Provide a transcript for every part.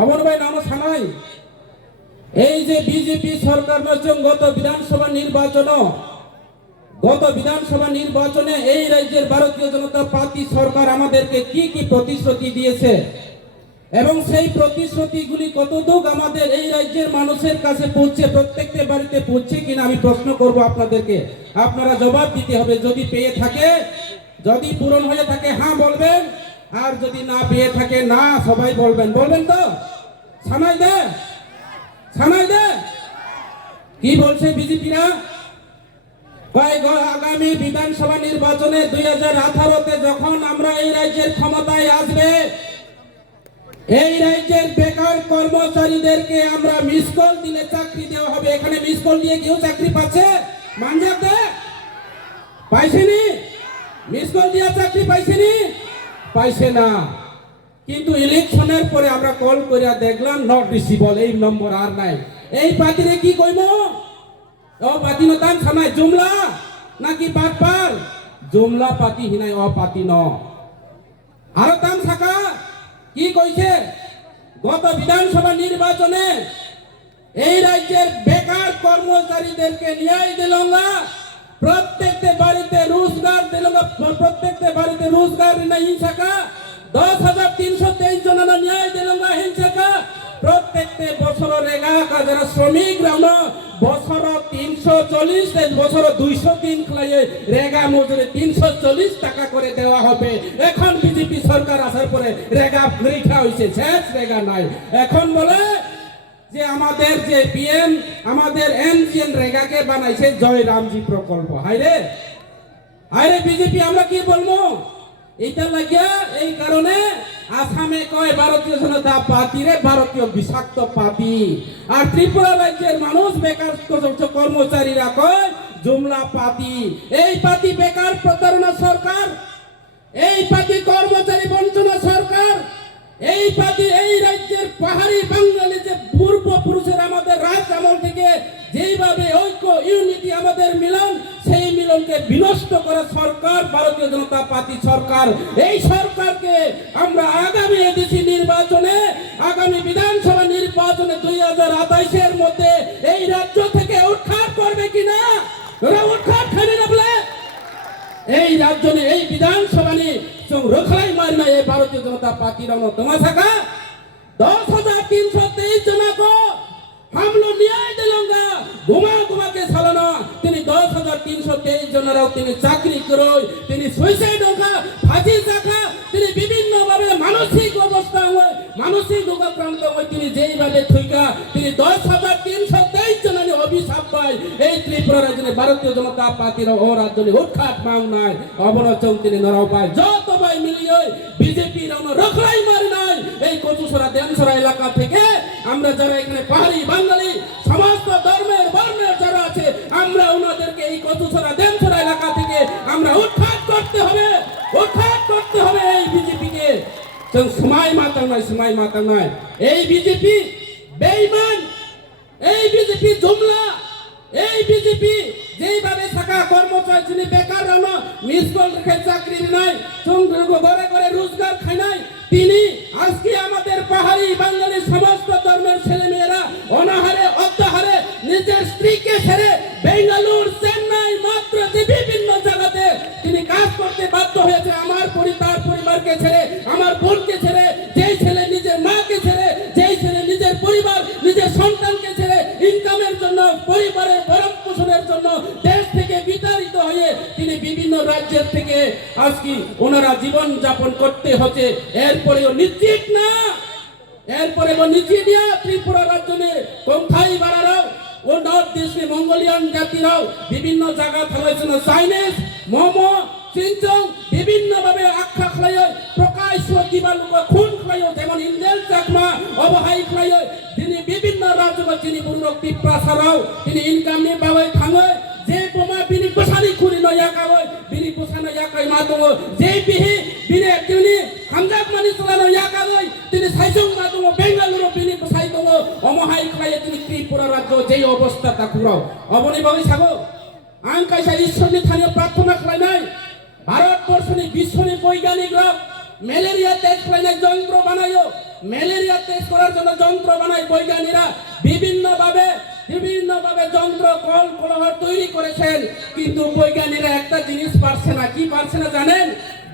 অমর ভাই নাম সানাই এই যে বিজেপি সরকার নচং গত বিধানসভা নির্বাচনে এই রাজ্যের ভারতীয় জনতা পার্টি সরকার আমাদেরকে কি কি প্রতিশ্রুতি দিয়েছে এবং সেই প্রতিশ্রুতিগুলি কতটুক আমাদের এই রাজ্যের মানুষের কাছে পৌঁছে, প্রত্যেকটা বাড়িতে পৌঁছে কিনা আমি প্রশ্ন করব আপনাদেরকে। আপনারা জবাব দিতে হবে। যদি পেয়ে থাকে, যদি পূরণ হয়ে থাকে হ্যাঁ বলবেন, আর যদি না পেয়ে থাকে না সবাই বলবেন। বলবেন তো? সানাই দে কি বলছে বিজেপিরা? আগামী বিধানসভা নির্বাচনে 2018-তে যখন আমরা এই রাজ্যের ক্ষমতায় আসবে, এই রাজ্যের বেকার কর্মচারীদেরকে আমরা মিস কল দিলে চাকরি দেওয়া হবে। এখানে মিস কল দিয়ে কেউ চাকরি পাচ্ছে? মানজাত দে পাইছেনি? মিস কল দিয়ে চাকরি পাইছেনি? পাইছে না। কিন্তু ইলেকশনের পরে আমরা কল করে দেখলাম নট রিসিভেবল, এই নম্বর আর নাই। এই পার্টিরে কি কইব? ও পার্টি নতান সানাই জুমলা নাকি বাটপার? জুমলা পার্টি হিনাই ও পার্টি ন। আর তাম থাকা কি কইছে? গত বিধানসভা নির্বাচনে এই রাজ্যের বেকার কর্মচারীদেরকে ন্যায় দিলঙ্গা, প্রত্যেকটা বাড়িতে রোজগার দিলঙ্গা, প্রত্যেকটা বাড়িতে রোজগার নাই থাকা, 10,323 জনের ন্যায় দিলঙ্গা হিংসাকা, প্রত্যেকটা বছর রেগা যারা শ্রমিক রাউনা বছর 340 বছর 200 দিন খাইয়ে রেগা মজুরি 340 টাকা করে দেওয়া হবে। এখন বিজেপি সরকার আসার পরে রেগা পরীক্ষা হয়েছে, শেষ রেগা নাই। এখন বলে যে আমাদের যে পিএম আমাদের এমজিএন রেগাকে বানাইছে জয় রামজি প্রকল্প। হাইরে বিজেপি আমরা কি বলবো? এটা লাগিয়া এই কারণে আসামে কয় ভারতীয় জনতা পার্টিরে ভারতীয় বিষাক্ত পার্টি, আর ত্রিপুরা রাজ্যের মানুষ বেকার কর্মচারীরা কয় জুমলা পার্টি। এই পার্টি বেকার প্রতারণা সরকার, এই পার্টি কর্মচারী বঞ্চনা সরকার, এই পার্টি এই রাজ্যের পাহাড়ি বাঙালি যে পূর্বপুরুষের আমাদের রাজ আমল থেকে যেইভাবে ঐক্য ইউনিটি আমাদের মিলন, সেই মিলনকে বিনষ্ট করা সরকার ভারতীয় জনতা পার্টি সরকার। এই সরকারকে আমরা আগামী এডিসি নির্বাচনে, আগামী বিধানসভা নির্বাচনে 2028-এর মধ্যে এই রাজ্য থেকে উৎখাত করবে কিনা? ওরা উৎখাত খালি না বলে এই রাজ্য নিয়ে এই বিধানসভা নিয়ে রখাই মারি না। এই ভারতীয় জনতা পার্টির তোমার থাকা 10,323 जना को हम लोग न्याय दिलंगा, घुमा के सालाना তিনি 10,323 জনেরাও তিনি চাকরি করই, তিনি সুইসাইড হোকা, ফাঁসি থাকা, তিনি বিভিন্ন ভাবে মানসিক অবস্থা হয়, মানসিক রোগাক্রান্ত হয়, তিনি যেইভাবে থইকা তিনি 10,323 জনের অভিশাপ পায়। এই ত্রিপুরা রাজ্যে ভারতীয় জনতা পার্টির ও রাজ্যে উৎখাত মাং নাই, অবনচন তিনি নরাও পায়। যত ভাই মিলিয়ে বিজেপি রখলাই মারি নাই। এই কচুসরা দেনসরা এলাকা থেকে আমরা যারা এখানে পাহাড়ি বাঙালি সমস্ত ধর্মের বর্ণের যারা আছে, আমরা ওনাদেরকে এই কচুসরা দেনসরা এলাকা থেকে আমরা উৎখাত করতে হবে, উৎখাত করতে হবে এই বিজেপিকে। সময় মাতা নয় এই বিজেপি বেঈমান, এই বিজেপি জুমলা, এই বিজেপি যেইভাবে থাকা কর্মচারী যিনি বেকার রানো মিস কল রেখে চাকরি নাই, ঘরে ঘরে রোজগার খায় নাই, তিনি আজকে আমাদের পাহাড়ি বাঙালি সমস্ত ধর্মের ছেলে মেয়েরা অনাহারে অত্যাহারে নিজের স্ত্রীকে ছেড়ে বেঙ্গালুর, চেন্নাই, মাদ্রাজ বিভিন্ন জায়গাতে তিনি কাজ করতে বাধ্য হয়েছে। আমার তার পরিবারকে ছেড়ে, আমার বোনকে ছেড়ে, যেই ছেলে নিজের মাকে ছেড়ে, যেই ছেলে নিজের পরিবার নিজের সন্তানকে ছেড়ে ইনকামের জন্য, পরিবারের ভরণ পোষণের জন্য দেশ থেকে বিতাড়িত হয়ে তিনি বিভিন্ন রাজ্যের থেকে আজকে ওনারা জীবন যাপন করতে হচ্ছে। এরপরেও নিশ্চিত না, এরপরেও নিশ্চিত ত্রিপুরা রাজ্যে কোথায় বাড়ারাও ও নর্থ ইস্টে মঙ্গোলিয়ান জাতিরাও বিভিন্ন জায়গা থাকাইছে না, চাইনিজ মোমো চিনচং বিভিন্ন ভাবে আখ্যা খায়, প্রকাশ দিবালুক খুন খায়, যেমন ইন্দ্রেল চাকমা অবহাই খায়, তিনি বিভিন্ন রাজ্য তিনি বুরুক্তি প্রাসারাও তিনি ইনকাম নিয়ে পাওয়াই থাঙে, যে বোমা বিনি বসানি খুনি নয়া কাওয় বিনি বসানো ইয়াকাই মাতঙ্গ, যে বিহি বিনে তিনি হামজাক মানি চালানো ইয়াকাওয় তিনি সাইজং মাতঙ্গ, বেঙ্গালুরু বিনি বসাই দঙ্গ অমহাই খায়, তিনি ত্রিপুরা রাজ্য যেই অবস্থা তাকুরাও অবনি বাবু সাগো আং কাইসা ঈশ্বরনি থানীয় প্রার্থনা খালাইনাই, ভারতবর্ষনি বিশ্বনি বৈজ্ঞানিকরা ম্যালেরিয়া টেস্ট খালাইনাই যন্ত্র বানায়ো, ম্যালেরিয়া টেস্ট করার জন্য যন্ত্র বানায় বৈজ্ঞানিকরা, বিভিন্নভাবে যন্ত্র কল কলহর তৈরি করেছেন, কিন্তু বৈজ্ঞানিকরা একটা জিনিস পারছে না। কি পারছে না জানেন?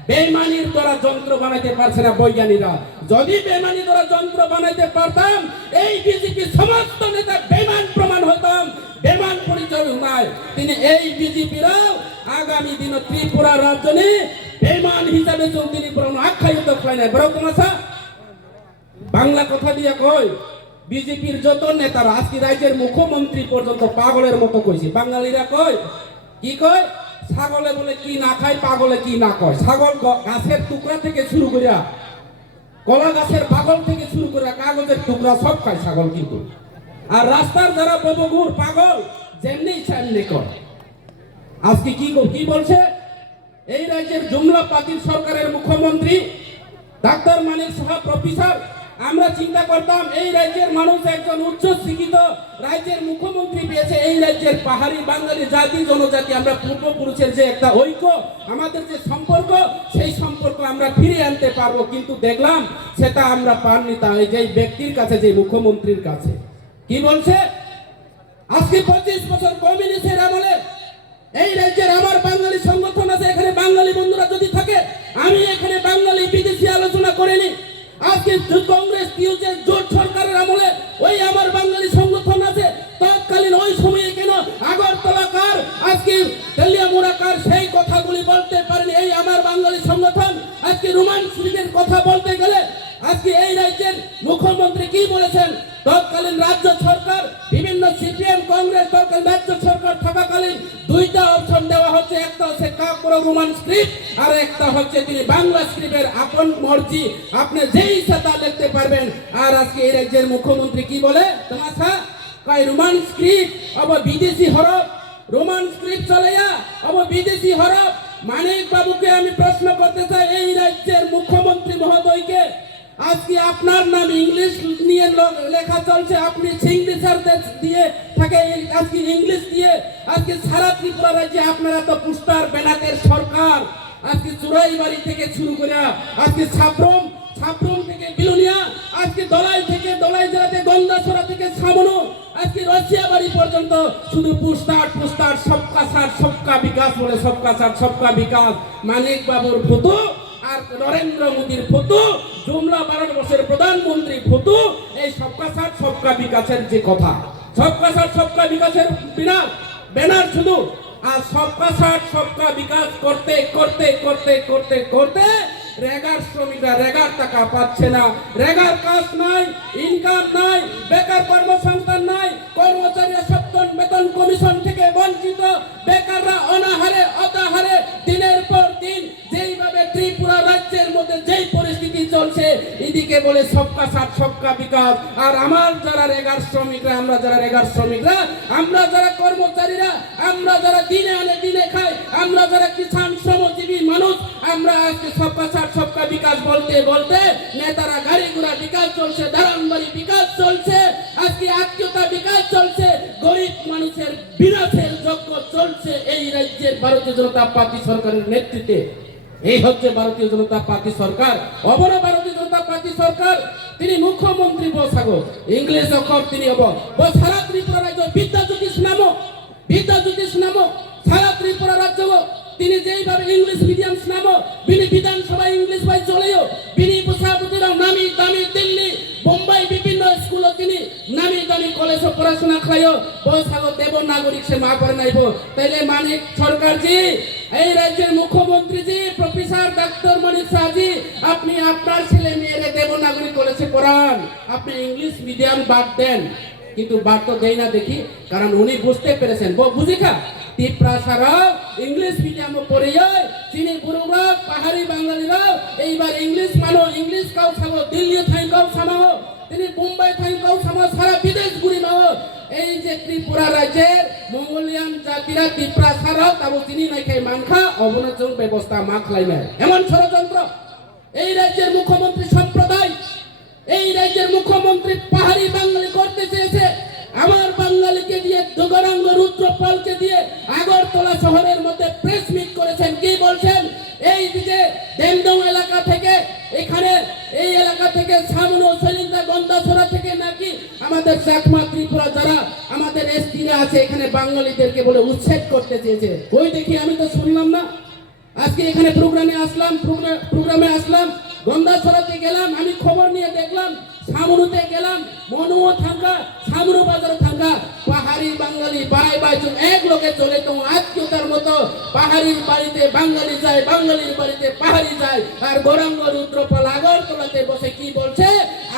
বেইমানির দ্বারা যন্ত্র বানাইতে পারছে না বৈজ্ঞানিকরা। যদি বেইমানি দ্বারা যন্ত্র বানাইতে পারতাম, এই বিজেপি সমস্ত নেতা বেইমান প্রমাণ হতাম, বেইমান পরিচয় নয়। তিনি এই বিজেপিরাও আগামী দিন ত্রিপুরা রাজ্য নিয়ে বেইমান হিসাবে তিনি আখ্যায়িত হয় না। বড় তোমাশা বাংলা কথা দিয়ে কয়, বিজেপির যত নেতারা আজকে রাজ্যের মুখ্যমন্ত্রী পর্যন্ত পাগলের মতো কইছে। বাঙালিরা কয় কি কয়? ছাগলে বলে কি না খায়, পাগলে কি না কয়। ছাগল গাছের টুকরা থেকে শুরু করিয়া, কলা গাছের পাগল থেকে শুরু করিয়া কাগজের টুকরা সব খায় ছাগল। কিন্তু আর রাস্তার যারা ববগুর পাগল যেমনি সেমনি করে। আজকে কি বলছে এই রাজ্যের জুমলা পার্টির সরকারের মুখ্যমন্ত্রী ডাক্তার মানিক সাহা প্রফেসর। আমরা চিন্তা করতাম এই রাজ্যের মানুষ একজন উচ্চ শিক্ষিত রাজ্যের মুখ্যমন্ত্রী পেয়েছে। এই রাজ্যের পাহাড়ি বাঙালি জাতি জনজাতি আমরা পূর্বপুরুষের যে একটা ঐক্য, আমাদের যে সম্পর্ক, সেই সম্পর্ক আমরা ফিরিয়ে আনতে পারবো। কিন্তু দেখলাম সেটা আমরা পারনি। তাই যে ব্যক্তির কাছে, যে মুখ্যমন্ত্রীর কাছে কি বলছে, আজকে 25 বছর কমিউনিস্টের আমলে এই রাজ্যের আমার বাঙালি সংগঠন আছে। এখানে বাঙালি বন্ধুরা যদি থাকে, আমি এখানে বাঙালি বিদেশি আলোচনা করিনি। আজকে কংগ্রেস কিউজের জোট সরকারের আমলে ওই আমার বাঙালি সংগঠন আছে। তৎকালীন ওই সময়ে কেন আগরতলাকার, আজকে তেলিয়ামুড়াকার সেই কথাগুলি বলতে পারেনি এই আমার বাঙালি সংগঠন? আজকে রোমান শরীফের কথা বলতে গেলে আজকে এই রাজ্যের মুখ্যমন্ত্রী কি বলেছেন? তৎকালীন রাজ্য সরকার, বিভিন্ন সিপিএম কংগ্রেস তৎকালীন রাজ্য সরকার থাকাকালীন দুইটা অপশন দেওয়া হচ্ছে। একটা হচ্ছে কাপড় রোমান স্ক্রিপ্ট, আর একটা হচ্ছে তিনি বাংলা স্ক্রিপ্টের আপন মর্জি, আপনি যেই ইচ্ছা তা লিখতে পারবেন। আর আজকে এই রাজ্যের মুখ্যমন্ত্রী কি বলে? তোমাশা কয় রোমান স্ক্রিপ্ট অব বিদেশি হরফ, রোমান স্ক্রিপ্ট চলে অব বিদেশি হরফ। মানিক বাবুকে আমি প্রশ্ন করতে চাই, এই রাজ্যের মুখ্যমন্ত্রী মহোদয়কে, আজকে আপনার নাম ইংলিশ নিয়ে লেখা চলছে, আপনি সিগনেচার দিয়ে থাকে আজকে ইংলিশ দিয়ে। আজকে সারা ত্রিপুরা রাজ্যে আপনারা তো পুস্টার ব্যানারের সরকার। আজকে চুরাইবাড়ি থেকে শুরু করে আজকে ছাব্রম থেকে বিলুনিয়া, আজকে দলাই জেলাতে গন্দাছড়া থেকে সামনো, আজকে রসিয়াবাড়ি পর্যন্ত শুধু পুস্টার সবকা সাথ সবকা বিকাশ বলে, সবকা সাথ সবকা বিকাশ। মানিক বাবুর ফটো আর নরেন্দ্র মোদীর ফটো, জুমলা ভারতবর্ষের প্রধানমন্ত্রী ফটো, এই সবকা সাথ সবকা বিকাশের যে কথা, সবকা সাথ সবকা বিকাশের ব্যানার শুধু। আর সবকা সাথ সবকা বিকাশ করতে করতে করতে করতে করতে রেগার শ্রমিকরা রেগার টাকা পাচ্ছে না, রেগার কাজ নাই, ইনকাম নাই, বেকার কর্মসংস্থান নাই, কর্মচারীরা সপ্তম বেতন কমিশন থেকে বঞ্চিত, বেকাররা অনাহারে অতাহারে দিনের পর দিন যেইভাবে ত্রিপুরা রাজ্যের মধ্যে যেই পরিস্থিতি চলছে, এদিকে বলে সবকা সাথ সবকা বিকাশ। আর আমার যারা রেগার শ্রমিকরা, আমরা যারা রেগার শ্রমিকরা, আমরা যারা কর্মচারীরা, আমরা যারা দিনে আনে দিনে খাই, আমরা যারা কিষাণ শ্রমজীবী মানুষ, আমরা আজকে সবকা সাথ সবকা বিকাশ বলতে বলতে নেতারা গাড়ি ঘোড়া বিকাশ চলছে, দারামবাড়ি বিকাশ চলছে, আজকে আত্মীয়তা বিকাশ চলছে, গরিব মানুষের বিনাশের যজ্ঞ চলছে এই রাজ্যের ভারতীয় জনতা পার্টি সরকারের নেতৃত্বে। এই হচ্ছে ভারতীয় জনতা পার্টি সরকার। অবর ভারতীয় জনতা পার্টি সরকার, তিনি মুখ্যমন্ত্রী বসাগো ইংলিশ অক্ষর তিনি সারা ত্রিপুরা রাজ্য বিদ্যাজ্যোতিষ নামক সারা ত্রিপুরা রাজ্য তিনি যেইভাবে ইংলিশ মিডিয়াম নামক বিনি বিধানসভায় ইংলিশ ভাই চলেও বিনি প্রশাপতিরা নামি দামি দিল্লি বোম্বাই বিভিন্ন স্কুল তিনি নামি দামি কলেজ পড়াশোনা খাইও বসাগো দেব নাগরিক সে মা করে নাইব। তাইলে মানিক সরকারজি, এই রাজ্যের মুখ্যমন্ত্রীজি প্রফেসর ডাক্তার মানিক সাহাজি, আপনি আপনার ছেলে মেয়েরে দেব নাগরিক কলেজে পড়ান, আপনি ইংলিশ মিডিয়াম বাদ দেন। কিন্তু বাদ তো দেয় না দেখি, কারণ উনি বুঝতে পেরেছেন বুঝিখা ত্রিপ্রাসারাও ইংলিশ মিডিয়াম পড়ে যায়, চিনি বুড়োরা পাহাড়ি বাঙালিরা এইবার ইংলিশ মানো, ইংলিশ কাউ সামো, দিল্লি থাই কাউ সামাও, তিনি মুম্বাই থাই কাউ সামো, সারা বিদেশ ঘুরি নাও। এই যে ত্রিপুরা রাজ্যের মঙ্গোলিয়ান জাতিরা ত্রিপ্রাসারাও তাবো চিনি নাই খাই মানখা অবনচন ব্যবস্থা মাখলাই নাই, এমন ষড়যন্ত্র এই রাজ্যের মুখ্যমন্ত্রী সম্প্রদায়, এই রাজ্যের মুখ্যমন্ত্রী পাহাড়ি বাঙালি করতে চেয়েছে। আমার বাঙালিকে দিয়ে দুগরাঙ্গ রুদ্রপালকে দিয়ে আগরতলা শহরের মধ্যে প্রেস মিট করেছেন। কি বলছেন? এই দিকে দেমদম এলাকা থেকে, এখানে এই এলাকা থেকে সামনে আমাদের চাকমা ত্রিপুরা যারা আমাদের এসটিরা আছে এখানে বাঙালিদেরকে বলে উচ্ছেদ করতে চেয়েছে। ওই দেখি আমি তো শুনলাম না। আজকে এখানে প্রোগ্রামে আসলাম, গন্ধাছড়াতে গেলাম, আমি খবর নিয়ে দেখলাম, সামনুতে গেলাম, মনুও থাকা, সামনু বাজারে থাকা পাহাড়ি বাঙালি বাই বাইজন এক লোকে চলে তো আত্মীয়তার মতো পাহাড়ির বাড়িতে বাঙালি যায়, বাঙালির বাড়িতে পাহাড়ি যায়। আর গৌরাঙ্গ রুদ্রপাল আগরতলাতে বসে কি বলছে,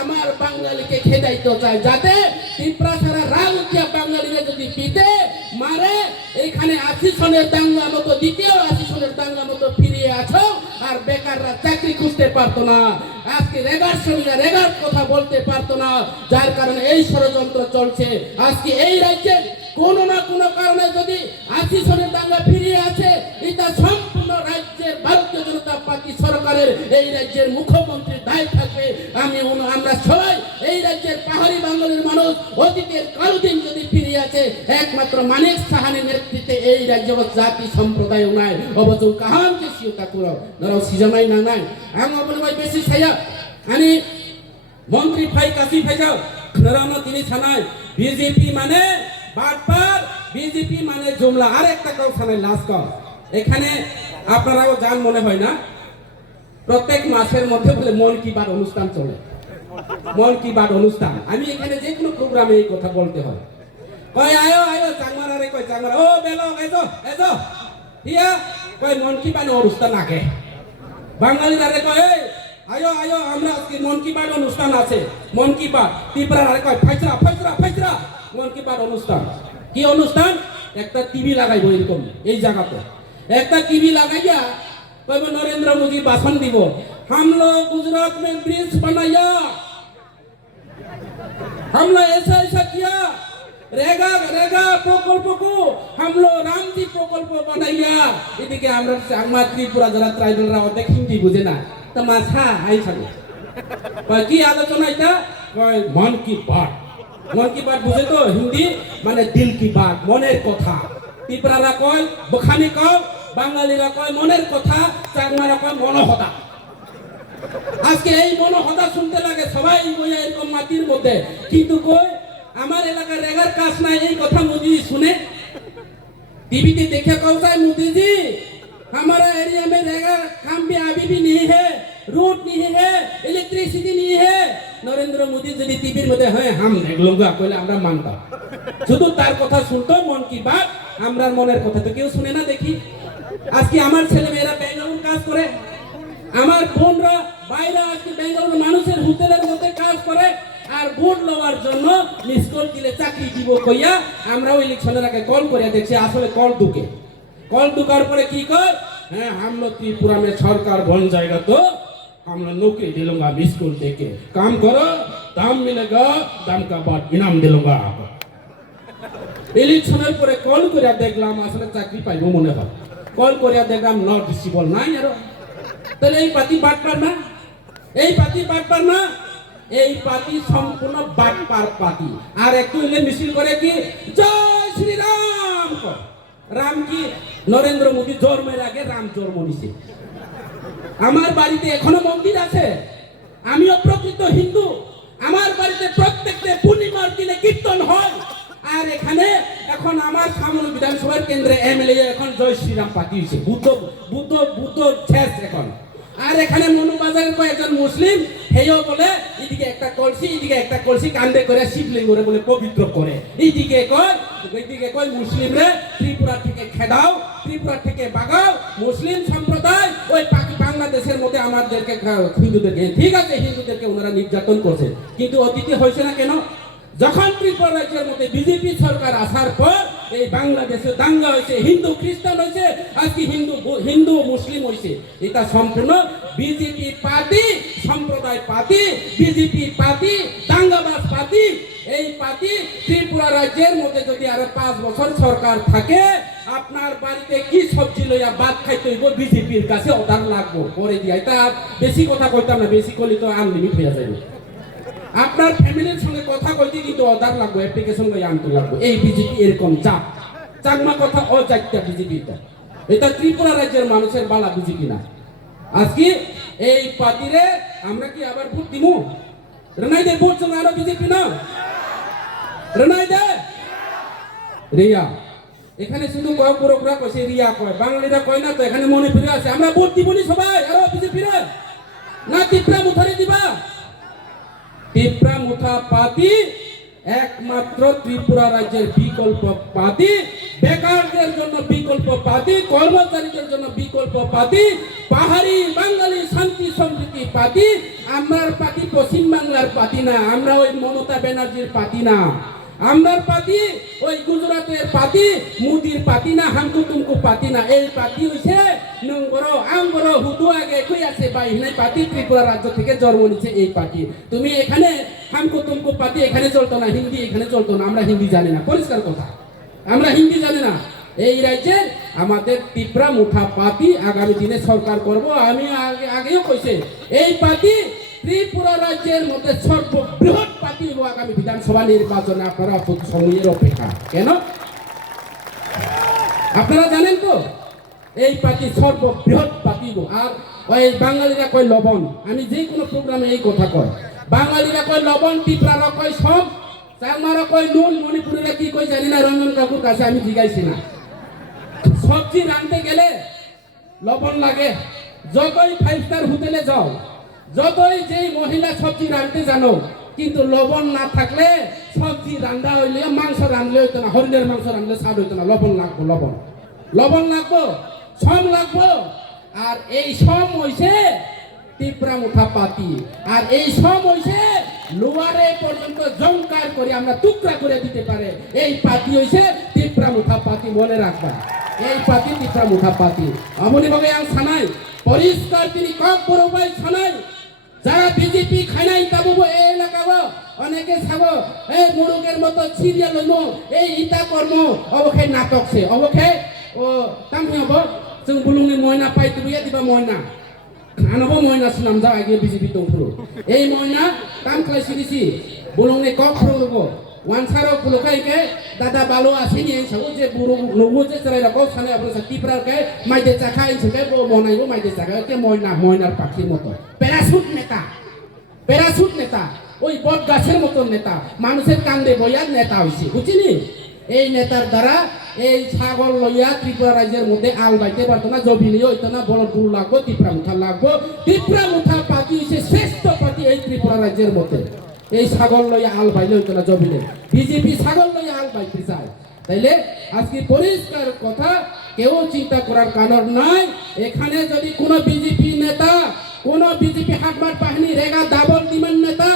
আমার বাঙালিকে খেদাইতে চায়, যাতে ত্রিপুরা ছাড়া রাগ উঠিয়া বাঙালিরা যদি পিতে মারে, এইখানে 80 সনের দাঙ্গা মতো দ্বিতীয় 80 সনের দাঙ্গা মতো ফিরিয়ে আছো। আর বেকাররা চাকরি খুঁজতে পারতো না, আজকে রেগার শ্রমিকরা রেগার কথা বলতে পারতো না, যার কারণে এই ষড়যন্ত্র চলছে। আজকে এই রাজ্যে কোনো না কোনো কারণে যদি 80 সনের দাঙ্গা ফিরিয়ে আছে, এটা সম্পূর্ণ রাজ্যের ভারতীয় জনতা পার্টি সরকারের, এই রাজ্যের মুখ্যমন্ত্রীর দায় থাকবে। আমরা সবাই এই রাজ্যের পাহাড়ি বাঙালির মানুষ অতীতের কালদিন যদি ফিরিয়ে আছে, একমাত্র মানিক সাহানের নেতৃত্বে এই রাজ্য জাতি সম্প্রদায় নাই অবচৌ কাহান কে সিওতা করো ধরো সিজনাই না নাই আমি বলে ভাই বেশি ছায়া আনি মন্ত্রী ভাই কাশি ভাই যাও নরানো তিনি ছানায় বিজেপি মানে বাটপার, বিজেপি মানে জুমলা। আর একটা কেউ ছানায় লাস্ট কম এখানে আপনারাও জান মনে হয় না, প্রত্যেক মাসের মধ্যে বলে মন কি বাত অনুষ্ঠান চলে, মন কি বাত অনুষ্ঠান। আমি এখানে যে কোনো প্রোগ্রামে এই কথা বলতে হয়, কয় আয়ো আয়ো চাংমারারে কয় চাংমারা ও বেলো এজো এজো হিয়া কয় মন কি বাত অনুষ্ঠান আগে বাঙালিরারে কয় আয়ো আয়ো আমরা আজকে মন কি বাত অনুষ্ঠান আছে, মন কি বাত ত্রিপুরারে কয় ফাইচরা ফাইচরা ফাইচরা মন কি বাত অনুষ্ঠান। কি অনুষ্ঠান? একটা টিভি লাগাইবো এরকম এই জায়গাতে, একটা টিভি লাগাইয়া कब नरेंद्र मोदी भाषण দিব, हम लोग गुजरात में ब्रिज बनाया, हम लोग ऐसा ऐसा किया, रेगा रेगा प्रकल्प को हम लोग रामजी प्रकल्प बनाया। এদিকে আমরা চাকমা ত্রিপুরা যারা ট্রাইবালরা অনেক হিন্দি বুঝে না, তামাশা আইছানি কি আলোচনা এটা কয় মন কি বাত, মন কি বাত বুঝে তো হিন্দি মানে দিল কি বাত, মনের কথা। ত্রিপুরারা কয় বখানি কয়, বাঙালিরা কয় মনের কথা, চাকমারা কয় মনহতা। আজকে এই মনহতা শুনতে লাগে সবাই বইয়া এরকম মাটির মধ্যে, কিন্তু কই আমার এলাকার রেগার কাজ নাই এই কথা মোদি শুনে टीवी देखा कौन सा मोदी जी हमारा एरिया में रेगा काम भी अभी भी नहीं है, रोड नहीं है, इलेक्ट्रिसिटी नहीं है। नरेंद्र मोदी যদি টিভির মধ্যে হয় হাম এগুলোকে কইলে আমরা মানতাম, শুধু তার কথা শুনতো মন কি বাত, আমরা মনের কথা তো কেউ শুনে না। দেখি আজকে আমার ছেলে মেয়েরা বেঙ্গালুরু কাজ করে, আমার বোনরা বাইরে আজকে বেঙ্গালুরু মানুষের হোটেলের মধ্যে কাজ করে, আর ভোট লওয়ার জন্য মিস কল দিলে চাকরি দিব কইয়া আমরাও ইলেকশনের আগে কল করে দেখছি, আসলে কল দুকে, কল দুকার পরে কি কয়, হ্যাঁ हम लोग त्रिपुरा में सरकार बन जाएगा तो हम लोग नौकरी दिलूंगा, मिस कॉल देके काम करो, दाम मिलेगा, दाम का बाद इनाम दिलूंगा। ইলেকশনের পরে কল করে দেখলাম আসলে চাকরি পাইবো মনে হয়, কল করে দেখলাম নট রিসিবল নাই। আর তাহলে এই পার্টি বাটপার না, এই পার্টি বাটপার না, এই পার্টি সম্পূর্ণ বাটপার পার্টি। আর একটু হইলে মিছিল করে কি জয় শ্রীরাম, রাম কি নরেন্দ্র মোদী জন্মের আগে রাম জন্ম নিছে। আমার বাড়িতে এখনো মন্দির আছে, আমিও প্রকৃত হিন্দু, আমার বাড়িতে প্রত্যেকটা পূর্ণিমার দিনে কীর্তন হয়। আর এখানে এখন আমার সামনে বিধানসভার কেন্দ্রে এমএলএ এখন জয় শ্রীরাম পার্টি হয়েছে, বুদ্ধ বুদ্ধ বুদ্ধ শেষ এখন। আর এখানে মনুবাজারের কয়েকজন মুসলিম হেও বলে এদিকে একটা কলসি এদিকে একটা কলসি কান্দে করে শিবলিঙ্গ করে বলে পবিত্র করে, এইদিকে কয় মুসলিমরে ত্রিপুরা থেকে খেদাও, ত্রিপুরা থেকে বাগাও, মুসলিম সম্প্রদায় ওই বাংলাদেশের মধ্যে আমাদেরকে হিন্দুদেরকে, ঠিক আছে হিন্দুদেরকে ওনারা নির্যাতন করছে, কিন্তু অতীতে হয়েছে না কেন? যখন ত্রিপুরা রাজ্যের মধ্যে বিজেপি সরকার আসার পর এই বাংলাদেশে দাঙ্গা হয়েছে, হিন্দু খ্রিস্টান হয়েছে, আজকে হিন্দু মুসলিম হয়েছে। এটা সম্পূর্ণ বিজেপি পার্টি, সম্প্রদায় পার্টি, বিজেপি পার্টি, দাঙ্গাবাজ পার্টি। এই পার্টি ত্রিপুরা রাজ্যের মধ্যে যদি আরো 5 বছর সরকার থাকে, আপনার বাড়িতে কি সবজি লইয়া ভাত খাইতে হইব বিজেপির কাছে অর্ডার লাগবো করে দিয়া। এটা বেশি কথা কইতাম না, বেশি করলে তো আনলিমিট হয়ে যাবে। আপনার ফ্যামিলির সঙ্গে কথা কইতে কিন্তু অর্ডার লাগবে, অ্যাপ্লিকেশন লইয়া আনতে লাগবে। এই বিজেপি এরকম চাপ, চাকমা কথা অজাত্যা বিজেপি, এটা ত্রিপুরা রাজ্যের মানুষের বালা বিজেপি না। আজকে এই পার্টিরে আমরা কি আবার ভোট দিব? নাই দে ভোট সঙ্গে আরো বিজেপি না রনাই দে রিয়া এখানে শুধু কয়েকরা কইছে রিয়া কয় বাঙালিরা কয় না তো এখানে মণিপুরে আছে আমরা ভোট দিবনি সবাই আরো বিজেপির না টিপরা মুথারে দিবা টিপরা মুথা পার্টি একমাত্র ত্রিপুরা রাজ্যের বিকল্প পার্টি বেকারদের জন্য বিকল্প পার্টি কর্মচারীদের জন্য বিকল্প পার্টি পাহাড়ি বাঙালি শান্তি সম্প্রীতি পার্টি আমার পার্টি পশ্চিম বাংলার পার্টি না আমরা ওই মমতা ব্যানার্জির পার্টি না আমার পার্টি ওই গুজরাটের পার্টি মোদির পার্টি না হামকু তুমকু পার্টি না এই পার্টি হইছে নংবর আমবর হুদু আগে কই আছে বা এই পার্টি ত্রিপুরা রাজ্য থেকে জন্ম নিছে এই পার্টি তুমি এখানে হামকু তুমকু পার্টি এখানে চলতো না হিন্দি এখানে চলতো না আমরা হিন্দি জানি না পরিষ্কার কথা আমরা হিন্দি জানি না এই রাজ্যে আমাদের ত্রিপুরা মুঠা পার্টি আগামী দিনে সরকার করব আমি আগেও কইছে এই পার্টি ত্রিপুরা রাজ্যের মধ্যে সর্ববৃহৎ পার্টি হবো আগামী বিধানসভা নির্বাচনে আপনারা সময়ের অপেক্ষা কেন আপনারা জানেন তো এই পার্টি সর্ববৃহৎ পার্টি হবো আর ওই বাঙালিরা কয় লবণ আমি যে কোনো প্রোগ্রামে এই কথা কয় বাঙালিরা কয় লবণ ত্রিপুরারা কয় সব চাকমারা কয় নুন মণিপুরিরা কি কয় জানি না রঞ্জন কাকুর কাছে আমি জিজ্ঞাসি না সবজি রাঁধতে গেলে লবণ লাগে যতই 5 স্টার হোটেলে যাও যতই যেই মহিলা সবজি রাঁধতে জানো কিন্তু লবণ না থাকলে সবজি রান্না হইলে মাংস রাঁধলে হইতো না হরিণের মাংস রাঁধলে স্বাদ হইতো না লবণ লাগবো লবণ লাগবো সব লাগবো আর এই সব হইছে ত্রিপুরা মুঠা পাতি আর এই সব হইছে লোয়ারে পর্যন্ত জংকার করে আমরা টুকরা করে দিতে পারে এই পাতি হইছে ত্রিপুরা মুঠা পাতি মনে রাখবা এই পাতি ত্রিপুরা মুঠা পাতি আমনি ভাবে আং ছানাই পরিষ্কার তিনি কম বড় ভাই ছানাই যারা বিজেপি খাই নাই তাবো এই এলাকাবো অনেকে ছাবো এই মুরুগের মতো সিরিয়াল হইনো এই ইটা কর্ম অবখে নাটক সে অবখে ও তামি হবো जों बुलुंनि मयना पाइतुरिया दिबा मयना आनबो मयना सुनाम जा आगे बिजेपि दंफ्रु এই ময়না কাম খাই সিরিসি বুলুंनि কক ফ্রগো ওয়ানসারো কুলকাইকে দাদা বালো আসিনি সাবো যে বুরু নবু যে চরাই রাখো সানে আপনি সাকিপ্রাকে মাইদে চাখা ইনসকে বো মনাইবো মাইদে চাখা কে ময়নার পাখির মতো প্যারাশুট নেতা ওই বট গাছের মতো নেতা মানুষের কান্দে বইয়ার নেতা হইছে বুঝিনি এই নেতার দ্বারা এই ছাগল লইয়া ত্রিপুরা রাজ্যের মধ্যে আল বাইতে পারতো না জবিনি হইতো না বড় দূর লাগবো ত্রিপুরা মুঠা পার্টি হচ্ছে শ্রেষ্ঠ পার্টি এই ত্রিপুরা রাজ্যের মধ্যে এই ছাগল লইয়া আল বাইলে হইতো না জবিনে বিজেপি ছাগল লইয়া আল বাইতে চায় তাইলে আজকে পরিষ্কার কথা কেউ চিন্তা করার কারণ নাই এখানে যদি কোনো বিজেপি নেতা কোন বিজেপি হাটবার বাহিনী রেগা দাবল দিমান নেতা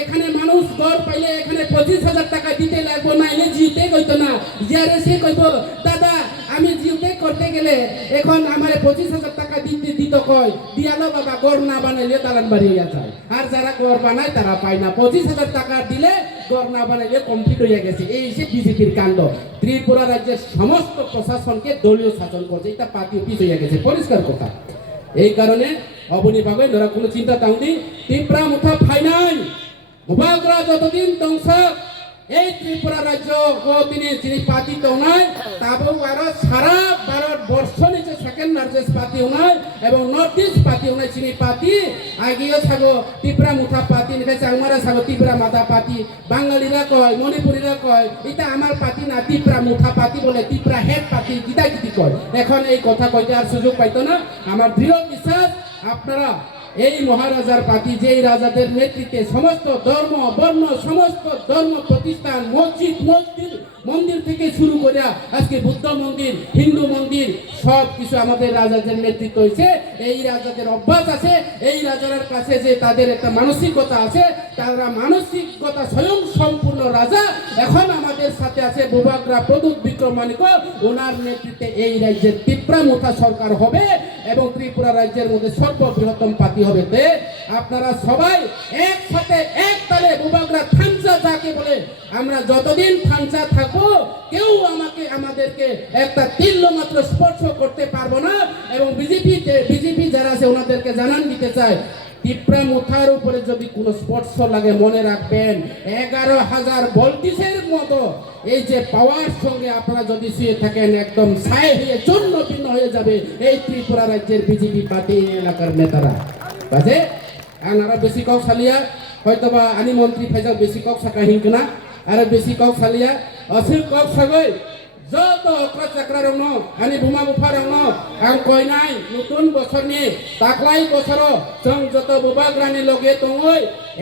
এখানে মানুষ গড় পাইলে এখানে 25,000 টাকা দিতে লাগবো না এলে জিতে কইতো না যারে সে কইব দাদা আমি জিতে করতে গেলে এখন আমারে 25,000 টাকা দিত কয় দিয়ালো বাবা গড় না বানাইলে দালান বাড়ি হইয়া যায় আর যারা গড় বানায় তারা পায় না 25,000 টাকা দিলে গড় না বানাইলে কমপ্লিট হইয়া গেছে এই সে বিজেপির কাণ্ড ত্রিপুরা রাজ্যের সমস্ত প্রশাসনকে দলীয় শাসন করছে এটা পার্টি অফিস হইয়া গেছে পরিষ্কার কথা এই কারণে অবনি ভাবে ধরা কোনো চিন্তা তাউনি ত্রিপুরা মুঠা ফাইনাল মুবাগরা যতদিন দংশ এই ত্রিপুরা রাজ্য ও তিনি পার্টি নাই তাবো আরো সারা ভারতবর্ষ নিচে সেকেন্ড লার্জেস্ট পার্টি নাই এবং নর্থ ইস্ট পার্টি নাই চিনি পার্টি আগিয়ে থাকো ত্রিপুরা মুঠা পার্টি নিকে চাংমারা থাকো ত্রিপুরা মাথা পার্টি বাঙালিরা কয় মণিপুরীরা কয় এটা আমার পার্টি না ত্রিপুরা মুঠা পার্টি বলে ত্রিপুরা হেড পার্টি গীতা গীতি কয় এখন এই কথা কইতে আর সুযোগ পাইতো না আমার দৃঢ় বিশ্বাস আপনারা এই মহারাজার পার্টি যেই রাজাদের নেতৃত্বে সমস্ত ধর্ম বর্ণ সমস্ত ধর্ম প্রতিষ্ঠান মন্দির থেকে শুরু করে আজকে বুদ্ধ মন্দির হিন্দু মন্দির সব কিছু আমাদের রাজাদের নেতৃত্ব হয়েছে এই রাজাদের অভ্যাস আছে এই রাজার কাছে যে তাদের একটা মানসিকতা আছে তারা মানসিকতা স্বয়ং সম্পূর্ণ রাজা এখন আমাদের সাথে আছে বুবাগ্রা প্রদূত বিক্রমানিক ওনার নেতৃত্বে এই রাজ্যের ত্রিপুরা মুঠা সরকার হবে এবং ত্রিপুরা রাজ্যের মধ্যে সর্ববৃহত্তম পার্টি হবে আপনারা সবাই একসাথে এক তালে বুবাগ্রা থামসা যাকে বলে আমরা যতদিন থামসা থাকবো কেউ আমাদেরকে একটা তিল মাত্র স্পর্শ করতে পারবো না এবং বিজেপি যারা আছে ওনাদেরকে জানান দিতে চায় ত্রিপুরা মুঠার উপরে যদি কোনো স্পর্শ লাগে মনে রাখবেন 11,000 ভোল্টেজের মতো এই যে পাওয়ার সঙ্গে আপনারা যদি শুয়ে থাকেন একদম ছাই হয়ে চূর্ণ ভিন্ন হয়ে যাবে এই ত্রিপুরা রাজ্যের বিজেপি পার্টি এলাকার নেতারা বাজে আনারা বেশি কক সালিয়া হয়তোবা আনি মন্ত্রী ফাইজাল বেশি কক সাকা হিংকনা आरो बेसि कक सालिया असि कक सागै যত অক্রা চাকরা রং আনি বুমা বুফা রং আং কইনাই নতুন বছরনি তাকলাই বছর जों যত বুবাগ্রানি লগে দङै